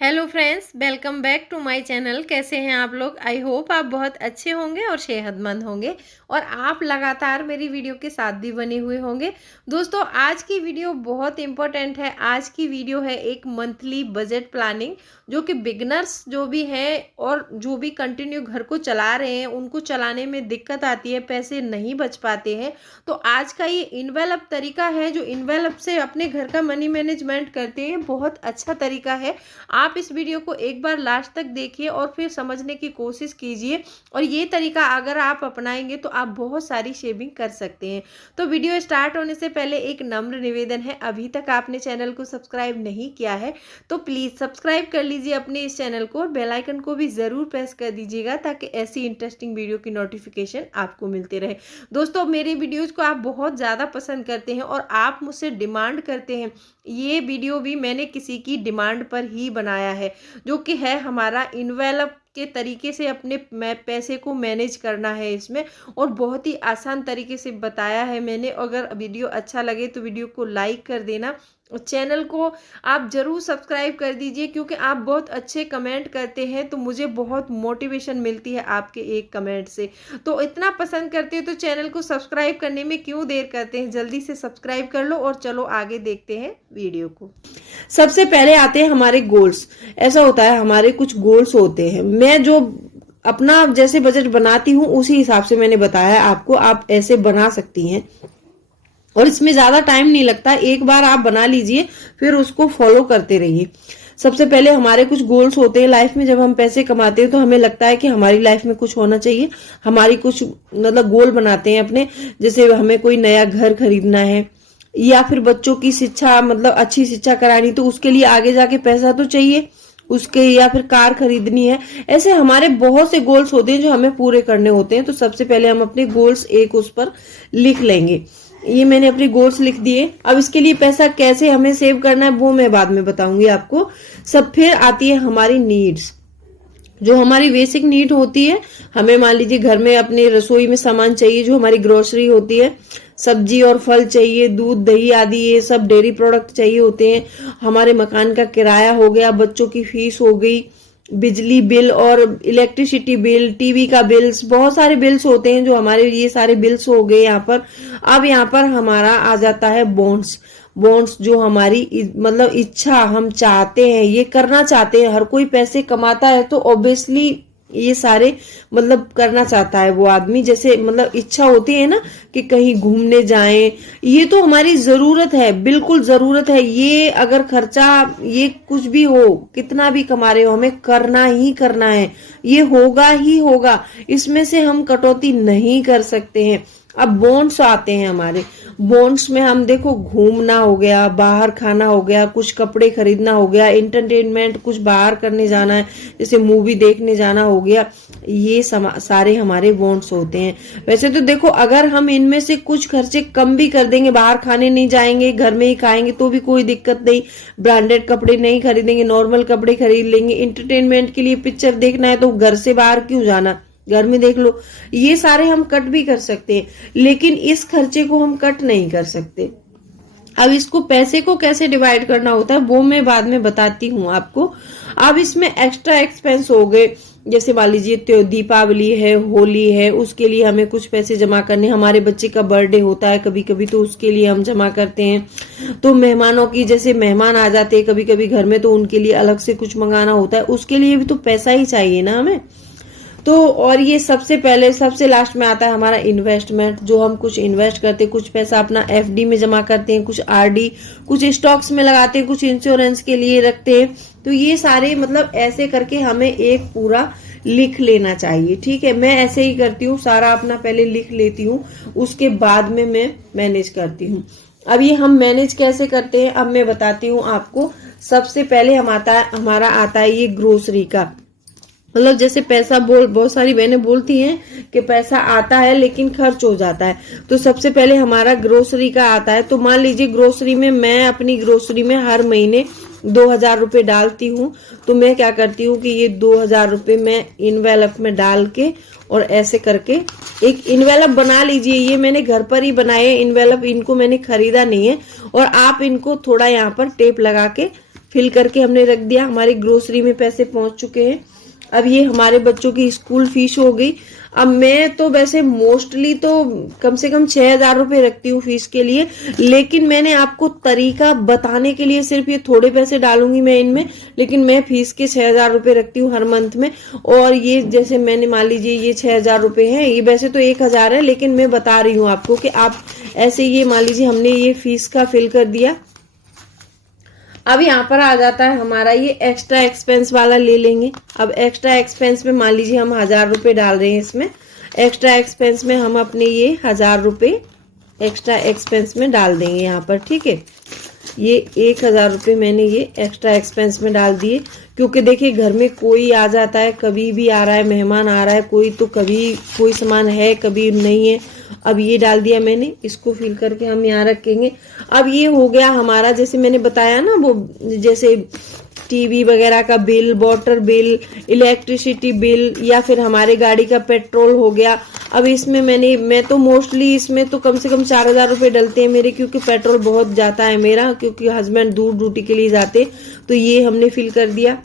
Hello friends, welcome back to my channel. कैसे हैं आप लोग? आई होप आप बहुत अच्छे होंगे और सेहतमंद होंगे और आप लगातार मेरी वीडियो के साथ भी बने हुए होंगे। दोस्तों, आज की वीडियो बहुत इम्पोर्टेंट है। आज की वीडियो है एक मंथली बजट प्लानिंग, जो कि बिगनर्स जो भी हैं और जो भी कंटिन्यू घर को चला रहे हैं उनको चलाने में दिक्कत आती है, पैसे नहीं बच पाते हैं। तो आज का ये इन्वेलप तरीका है, जो इन्वेलप से अपने घर का मनी मैनेजमेंट करते हैं, बहुत अच्छा तरीका है। आप इस वीडियो को एक बार लास्ट तक देखिए और फिर समझने की कोशिश कीजिए, और ये तरीका अगर आप अपनाएंगे तो आप बहुत सारी शेविंग कर सकते हैं। तो वीडियो स्टार्ट होने से पहले एक नम्र निवेदन है, अभी तक आपने चैनल को सब्सक्राइब नहीं किया है तो प्लीज़ सब्सक्राइब कर लीजिए अपने इस चैनल को, और बेल आइकन को भी ज़रूर प्रेस कर दीजिएगा ताकि ऐसी इंटरेस्टिंग वीडियो की नोटिफिकेशन आपको मिलते रहे। दोस्तों, मेरी वीडियोज़ को आप बहुत ज़्यादा पसंद करते हैं और आप मुझसे डिमांड करते हैं। ये वीडियो भी मैंने किसी की डिमांड पर ही बनाया है, जो कि है हमारा इन्वेलप के तरीके से अपने पैसे को मैनेज करना है इसमें, और बहुत ही आसान तरीके से बताया है मैंने। अगर वीडियो अच्छा लगे तो वीडियो को लाइक कर देना, और चैनल को आप ज़रूर सब्सक्राइब कर दीजिए, क्योंकि आप बहुत अच्छे कमेंट करते हैं तो मुझे बहुत मोटिवेशन मिलती है आपके एक कमेंट से। तो इतना पसंद करते हैं तो चैनल को सब्सक्राइब करने में क्यों देर करते हैं, जल्दी से सब्सक्राइब कर लो और चलो आगे देखते हैं वीडियो को। सबसे पहले आते हैं हमारे गोल्स। ऐसा होता है, हमारे कुछ गोल्स होते हैं। मैं जो अपना जैसे बजट बनाती हूँ उसी हिसाब से मैंने बताया है आपको, आप ऐसे बना सकती हैं और इसमें ज्यादा टाइम नहीं लगता। एक बार आप बना लीजिए, फिर उसको फॉलो करते रहिए। सबसे पहले हमारे कुछ गोल्स होते हैं लाइफ में। जब हम पैसे कमाते हैं तो हमें लगता है कि हमारी लाइफ में कुछ होना चाहिए, हमारी कुछ मतलब गोल बनाते हैं अपने। जैसे हमें कोई नया घर खरीदना है, या फिर बच्चों की शिक्षा मतलब अच्छी शिक्षा करानी, तो उसके लिए आगे जाके पैसा तो चाहिए उसके, या फिर कार खरीदनी है। ऐसे हमारे बहुत से गोल्स होते हैं जो हमें पूरे करने होते हैं। तो सबसे पहले हम अपने गोल्स एक उस पर लिख लेंगे। ये मैंने अपने गोल्स लिख दिए। अब इसके लिए पैसा कैसे हमें सेव करना है वो मैं बाद में बताऊंगी आपको। सब फिर आती है हमारी नीड्स, जो हमारी बेसिक नीड होती है। हमें मान लीजिए घर में अपने रसोई में सामान चाहिए, जो हमारी ग्रोसरी होती है, सब्जी और फल चाहिए, दूध दही आदि ये सब डेयरी प्रोडक्ट चाहिए होते हैं। हमारे मकान का किराया हो गया, बच्चों की फीस हो गई, बिजली बिल और इलेक्ट्रिसिटी बिल, टीवी का बिल्स, बहुत सारे बिल्स होते हैं जो हमारे, ये सारे बिल्स हो गए यहाँ पर। अब यहाँ पर हमारा आ जाता है बॉन्ड्स। बॉन्ड्स जो हमारी मतलब इच्छा, हम चाहते हैं, ये करना चाहते हैं। हर कोई पैसे कमाता है तो ऑब्वियसली ये सारे मतलब करना चाहता है वो आदमी। जैसे मतलब इच्छा होती है ना कि कहीं घूमने जाएं, ये तो हमारी जरूरत है, बिल्कुल जरूरत है। ये अगर खर्चा, ये कुछ भी हो, कितना भी कमा रहे हो, हमें करना ही करना है, ये होगा ही होगा, इसमें से हम कटौती नहीं कर सकते हैं। अब बॉन्ड्स आते हैं हमारे। बॉन्ड्स में हम देखो, घूमना हो गया, बाहर खाना हो गया, कुछ कपड़े खरीदना हो गया, एंटरटेनमेंट कुछ बाहर करने जाना है, जैसे मूवी देखने जाना हो गया, ये सारे हमारे बॉन्ड्स होते हैं। वैसे तो देखो, अगर हम इनमें से कुछ खर्चे कम भी कर देंगे, बाहर खाने नहीं जाएंगे, घर में ही खाएंगे, तो भी कोई दिक्कत नहीं। ब्रांडेड कपड़े नहीं खरीदेंगे, नॉर्मल कपड़े खरीद लेंगे। एंटरटेनमेंट के लिए पिक्चर देखना है तो घर से बाहर क्यों जाना, घर में देख लो। ये सारे हम कट भी कर सकते हैं, लेकिन इस खर्चे को हम कट नहीं कर सकते। अब इसको, पैसे को कैसे डिवाइड करना होता है वो मैं बाद में बताती हूँ आपको। अब इसमें एक्स्ट्रा एक्सपेंस हो गए, जैसे मान लीजिए दीपावली है, होली है, उसके लिए हमें कुछ पैसे जमा करने, हमारे बच्चे का बर्थडे होता है कभी कभी तो उसके लिए हम जमा करते हैं। तो मेहमानों की, जैसे मेहमान आ जाते हैं कभी कभी घर में, तो उनके लिए अलग से कुछ मंगाना होता है, उसके लिए भी तो पैसा ही चाहिए ना हमें। तो और ये सबसे पहले, सबसे लास्ट में आता है हमारा इन्वेस्टमेंट, जो हम कुछ इन्वेस्ट करते हैं, कुछ पैसा अपना एफडी में जमा करते हैं, कुछ आरडी, कुछ स्टॉक्स में लगाते हैं, कुछ इंश्योरेंस के लिए रखते हैं। तो ये सारे मतलब ऐसे करके हमें एक पूरा लिख लेना चाहिए, ठीक है। मैं ऐसे ही करती हूँ, सारा अपना पहले लिख लेती हूँ, उसके बाद में मैं मैनेज करती हूँ। अब ये हम मैनेज कैसे करते हैं अब मैं बताती हूँ आपको। सबसे पहले हमारा आता है ये ग्रोसरी का। मतलब जैसे पैसा बहुत सारी बहनें बोलती हैं कि पैसा आता है लेकिन खर्च हो जाता है। तो सबसे पहले हमारा ग्रोसरी का आता है। तो मान लीजिए ग्रोसरी में, मैं अपनी ग्रोसरी में हर महीने 2000 रुपये डालती हूँ। तो मैं क्या करती हूँ कि ये 2000 रुपये मैं इन्वेलप में डाल के, और ऐसे करके एक इन्वेलप बना लीजिए। ये मैंने घर पर ही बनाए इन्वेलप, इनको मैंने खरीदा नहीं है। और आप इनको थोड़ा यहाँ पर टेप लगा के फिल करके हमने रख दिया। हमारी ग्रोसरी में पैसे पहुंच चुके हैं। अब ये हमारे बच्चों की स्कूल फीस हो गई। अब मैं तो वैसे मोस्टली तो कम से कम 6,000 रुपये रखती हूँ फीस के लिए, लेकिन मैंने आपको तरीका बताने के लिए सिर्फ ये थोड़े पैसे डालूंगी मैं इनमें, लेकिन मैं फीस के 6,000 रुपये रखती हूँ हर मंथ में। और ये जैसे मैंने मान लीजिए ये 6,000 रुपये है, ये वैसे तो 1,000 है, लेकिन मैं बता रही हूँ आपको कि आप ऐसे ये मान लीजिए हमने ये फीस का फिल कर दिया। अब यहाँ पर आ जाता है हमारा ये एक्स्ट्रा एक्सपेंस वाला ले लेंगे। अब एक्स्ट्रा एक्सपेंस में मान लीजिए हम 1,000 रुपये डाल रहे हैं इसमें। एक्स्ट्रा एक्सपेंस में हम अपने ये 1,000 रुपये एक्स्ट्रा एक्सपेंस में डाल देंगे यहाँ पर, ठीक है। ये 1,000 रुपये मैंने ये एक्स्ट्रा एक्सपेंस में डाल दिए, क्योंकि देखिए घर में कोई आ जाता है, कभी भी आ रहा है, मेहमान आ रहा है कोई, तो कभी कोई सामान है कभी नहीं है। अब ये डाल दिया मैंने, इसको फिल करके हम यहाँ रखेंगे। अब ये हो गया हमारा, जैसे मैंने बताया ना, वो जैसे टीवी वगैरह का bill, water bill, electricity bill, या फिर हमारे गाड़ी का पेट्रोल हो गया। अब इसमें मैं तो मोस्टली इसमें तो कम से कम 4,000 रुपये डलते हैं मेरे, क्योंकि पेट्रोल बहुत जाता है मेरा, क्योंकि हस्बैंड दूर ड्यूटी के लिए जाते, तो ये हमने फिल कर दिया।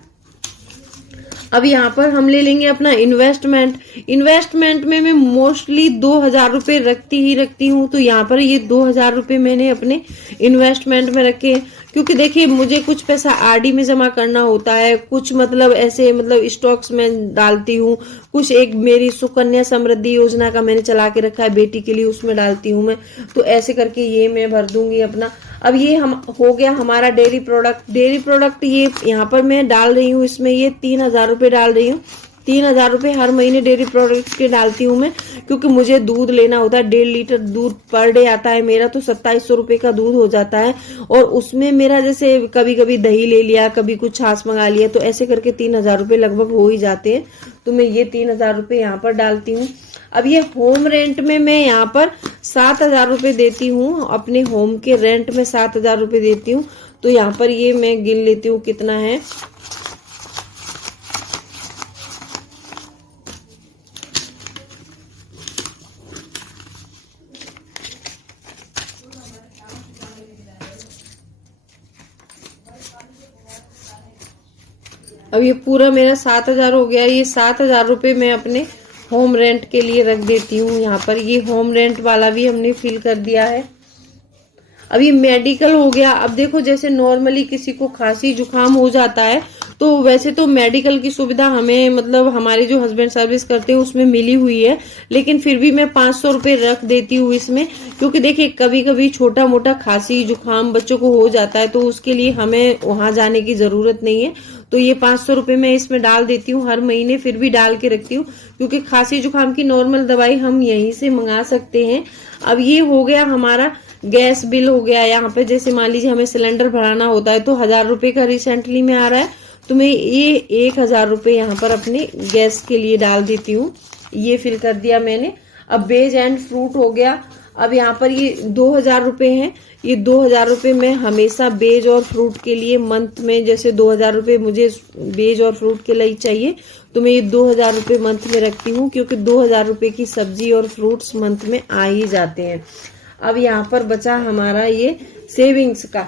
अब यहाँ पर हम ले लेंगे अपना इन्वेस्टमेंट। इन्वेस्टमेंट में मैं मोस्टली 2,000 रुपये रखती हूँ, तो यहाँ पर ये 2,000 रुपये मैंने अपने इन्वेस्टमेंट में रखे, क्योंकि देखिए मुझे कुछ पैसा आरडी में जमा करना होता है, कुछ मतलब ऐसे मतलब स्टॉक्स में डालती हूँ, कुछ एक मेरी सुकन्या समृद्धि योजना का मैंने चला के रखा है बेटी के लिए, उसमें डालती हूँ मैं। तो ऐसे करके ये मैं भर दूंगी अपना। अब ये हम हो गया हमारा डेयरी प्रोडक्ट ये यहाँ पर मैं डाल रही हूँ, इसमें ये 3,000 रुपये डाल रही हूँ। 3,000 रुपये हर महीने डेयरी प्रोडक्ट के डालती हूँ मैं, क्योंकि मुझे दूध लेना होता है। 1.5 लीटर दूध पर डे आता है मेरा, तो 2,700 रुपये का दूध हो जाता है। और उसमें मेरा जैसे कभी कभी दही ले लिया, कभी कुछ छाछ मंगा लिया, तो ऐसे करके 3,000 रुपये लगभग हो ही जाते हैं। तो मैं ये 3,000 रुपये यहाँ पर डालती हूँ। अब ये होम रेंट में मैं यहाँ पर 7,000 रुपये देती हूँ, अपने होम के रेंट में 7,000 रुपये देती हूँ। तो यहाँ पर ये मैं गिन लेती हूँ कितना है। अब ये पूरा मेरा 7,000 हो गया। ये 7,000 रुपये मैं अपने होम रेंट के लिए रख देती हूँ यहाँ पर। ये होम रेंट वाला भी हमने फिल कर दिया है। अब ये मेडिकल हो गया। अब देखो जैसे नॉर्मली किसी को खांसी जुकाम हो जाता है, तो वैसे तो मेडिकल की सुविधा हमें मतलब हमारे जो हस्बैंड सर्विस करते हैं उसमें मिली हुई है, लेकिन फिर भी मैं 500 रुपये रख देती हूँ इसमें, क्योंकि देखिए कभी कभी छोटा मोटा खांसी जुकाम बच्चों को हो जाता है, तो उसके लिए हमें वहां जाने की जरूरत नहीं है। तो ये 500 रुपये मैं इसमें डाल देती हूँ हर महीने, फिर भी डाल के रखती हूँ, क्योंकि खांसी जुकाम की नॉर्मल दवाई हम यहीं से मंगा सकते हैं। अब ये हो गया हमारा गैस बिल हो गया। यहाँ पे जैसे मान लीजिए हमें सिलेंडर भराना होता है, तो 1,000 रुपये का रिसेंटली में आ रहा है, तो मैं ये 1,000 रुपये यहाँ पर अपने गैस के लिए डाल देती हूँ। ये फिल कर दिया मैंने। अब वेज एंड फ्रूट हो गया। अब यहाँ पर ये 2,000 रुपये हैं। ये 2,000 रुपये मैं हमेशा बेज और फ्रूट के लिए मंथ में, जैसे 2,000 रुपये मुझे बेज और फ्रूट के लिए चाहिए, तो मैं ये 2,000 रुपये मंथ में रखती हूँ, क्योंकि 2,000 रुपये की सब्जी और फ्रूट्स मंथ में आ ही जाते हैं। अब यहाँ पर बचा हमारा ये सेविंग्स का।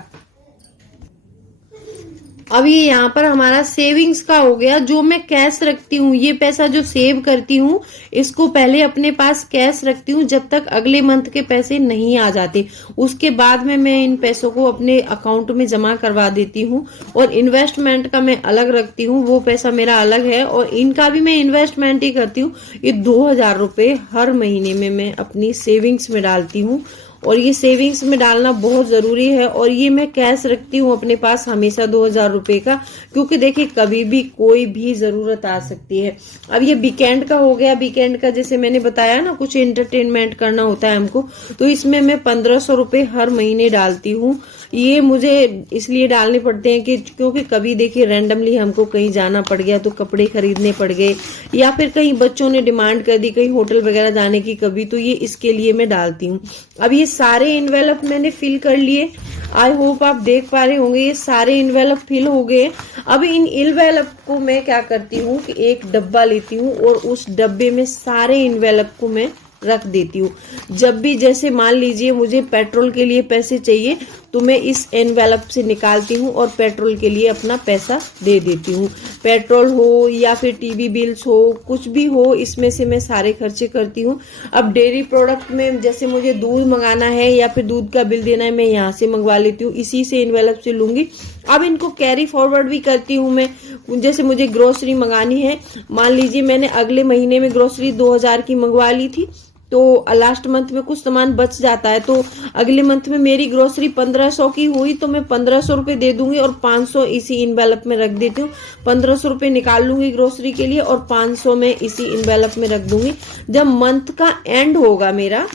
अब ये यहाँ पर हमारा सेविंग्स का हो गया। जो मैं कैश रखती हूँ, ये पैसा जो सेव करती हूँ, इसको पहले अपने पास कैश रखती हूँ जब तक अगले मंथ के पैसे नहीं आ जाते। उसके बाद में मैं इन पैसों को अपने अकाउंट में जमा करवा देती हूँ। और इन्वेस्टमेंट का मैं अलग रखती हूँ, वो पैसा मेरा अलग है, और इनका भी मैं इन्वेस्टमेंट ही करती हूँ। ये 2,000 रुपये हर महीने में मैं अपनी सेविंग्स में डालती हूँ, और ये सेविंग्स में डालना बहुत ज़रूरी है। और ये मैं कैश रखती हूँ अपने पास हमेशा 2,000 रुपये का, क्योंकि देखिए कभी भी कोई भी ज़रूरत आ सकती है। अब ये वीकेंड का हो गया। वीकेंड का जैसे मैंने बताया ना, कुछ एंटरटेनमेंट करना होता है हमको, तो इसमें मैं 1,500 रुपये हर महीने डालती हूँ। ये मुझे इसलिए डालने पड़ते हैं कि क्योंकि कभी देखिए रैंडमली हमको कहीं जाना पड़ गया, तो कपड़े खरीदने पड़ गए, या फिर कहीं बच्चों ने डिमांड कर दी कहीं होटल वगैरह जाने की कभी, तो ये इसके लिए मैं डालती हूँ। अब ये सारे इन्वेलप मैंने फिल कर लिए। आई होप आप देख पा रहे होंगे, ये सारे इन्वेलप फिल हो गए। अब इन इन्वेलप को मैं क्या करती हूँ कि एक डब्बा लेती हूँ, और उस डब्बे में सारे इन्वेलप को मैं रख देती हूँ। जब भी जैसे मान लीजिए मुझे पेट्रोल के लिए पैसे चाहिए तो मैं इस एनवेलप से निकालती हूँ और पेट्रोल के लिए अपना पैसा दे देती हूँ। पेट्रोल हो या फिर टीवी बिल्स हो, कुछ भी हो, इसमें से मैं सारे खर्चे करती हूँ। अब डेयरी प्रोडक्ट में जैसे मुझे दूध मंगाना है या फिर दूध का बिल देना है, मैं यहाँ से मंगवा लेती हूँ, इसी से एनवेलप से लूंगी। अब इनको कैरी फॉरवर्ड भी करती हूँ मैं। जैसे मुझे ग्रोसरी मंगानी है, मान लीजिए मैंने अगले महीने में ग्रोसरी 2000 की मंगवा ली थी, तो लास्ट मंथ में कुछ सामान बच जाता है, तो अगले मंथ में मेरी ग्रोसरी 1500 की हुई तो मैं 1500 रुपये दे दूंगी और 500 इसी इनवेलप में रख देती हूँ। 1500 रुपये निकाल लूंगी ग्रोसरी के लिए और 500 में इसी इनवेलप में रख दूंगी। जब मंथ का एंड होगा मेरा,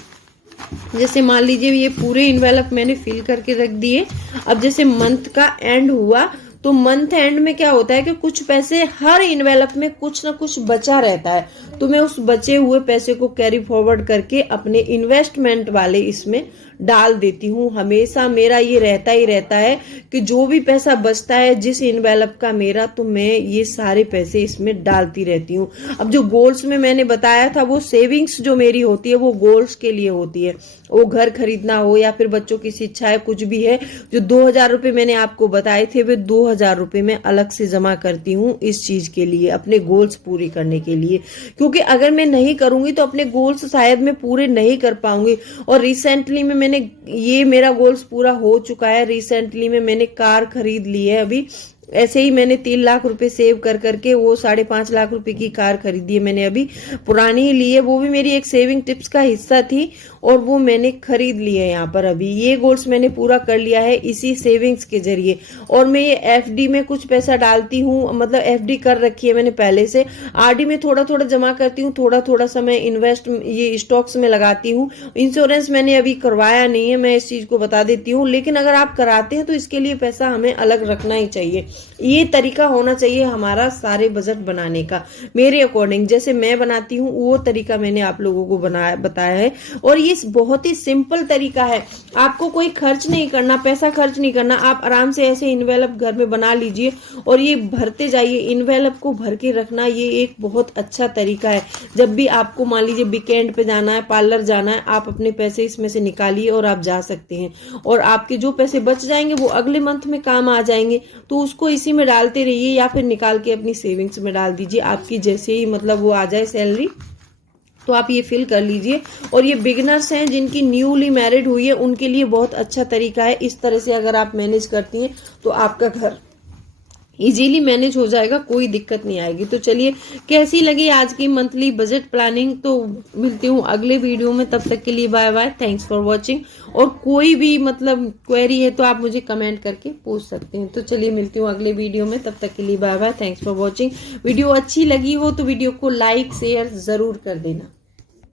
जैसे मान लीजिए ये पूरे इनवेलप मैंने फिल करके रख दिए, अब जैसे मंथ का एंड हुआ तो मंथ एंड में क्या होता है कि कुछ पैसे हर इनवेलप में कुछ ना कुछ बचा रहता है, तो मैं उस बचे हुए पैसे को कैरी फॉरवर्ड करके अपने इन्वेस्टमेंट वाले इसमें डाल देती हूँ। हमेशा मेरा ये रहता ही रहता है कि जो भी पैसा बचता है जिस इनवेलप का मेरा, तो मैं ये सारे पैसे इसमें डालती रहती हूँ। अब जो गोल्स में मैंने बताया था वो सेविंग्स जो मेरी होती है वो गोल्स के लिए होती है, वो घर खरीदना हो या फिर बच्चों की शिक्षा है, कुछ भी है। जो 2000 रुपये मैंने आपको बताए थे वे 2000 रुपये मैं अलग से जमा करती हूँ इस चीज के लिए, अपने गोल्स पूरे करने के लिए, क्योंकि अगर मैं नहीं करूंगी तो अपने गोल्स शायद मैं पूरे नहीं कर पाऊंगी। और रिसेंटली में ये मेरा गोल्स पूरा हो चुका है। रिसेंटली में मैंने कार खरीद ली है। अभी ऐसे ही मैंने 3 लाख रुपए सेव कर करके वो 5.5 लाख रुपए की कार खरीदी है मैंने, अभी पुरानी ही ली है, वो भी मेरी एक सेविंग टिप्स का हिस्सा थी और वो मैंने खरीद ली है। यहाँ पर अभी ये गोल्स मैंने पूरा कर लिया है इसी सेविंग्स के जरिए। और मैं ये एफडी में कुछ पैसा डालती हूँ, मतलब एफडी कर रखी है मैंने पहले से। आरडी में थोड़ा थोड़ा जमा करती हूँ, थोड़ा थोड़ा सा मैं इन्वेस्ट ये स्टॉक्स में लगाती हूँ। इंश्योरेंस मैंने अभी करवाया नहीं है, मैं इस चीज को बता देती हूँ, लेकिन अगर आप कराते हैं तो इसके लिए पैसा हमें अलग रखना ही चाहिए। ये तरीका होना चाहिए हमारा सारे बजट बनाने का, मेरे अकॉर्डिंग जैसे मैं बनाती हूँ वो तरीका मैंने आप लोगों को बताया है। और ये बहुत ही सिंपल तरीका है, आपको कोई खर्च नहीं करना, पैसा खर्च नहीं करना, आप आराम से ऐसे इनवेलप घर में बना लीजिए और ये भरते जाइए। इनवेलप को भर के रखना ये एक बहुत अच्छा तरीका है। जब भी आपको मान लीजिए वीकेंड पे जाना है, पार्लर जाना है, आप अपने पैसे इसमें से निकालिए और आप जा सकते हैं, और आपके जो पैसे बच जाएंगे वो अगले मंथ में काम आ जाएंगे, तो उसको इसी में डालते रहिए या फिर निकाल के अपनी सेविंग्स में डाल दीजिए। आपकी जैसे ही मतलब वो आ जाए सैलरी तो आप ये फिल कर लीजिए। और ये बिगिनर्स हैं जिनकी न्यूली मैरिड हुई है उनके लिए बहुत अच्छा तरीका है। इस तरह से अगर आप मैनेज करती हैं तो आपका घर इजीली मैनेज हो जाएगा, कोई दिक्कत नहीं आएगी। तो चलिए, कैसी लगी आज की मंथली बजट प्लानिंग, तो मिलती हूँ अगले वीडियो में, तब तक के लिए bye bye, thanks for watching. और कोई भी मतलब क्वेरी है तो आप मुझे कमेंट करके पूछ सकते हैं। तो चलिए मिलती हूँ अगले वीडियो में, तब तक के लिए bye bye, thanks for watching. Video अच्छी लगी हो तो वीडियो को लाइक शेयर जरूर कर देना।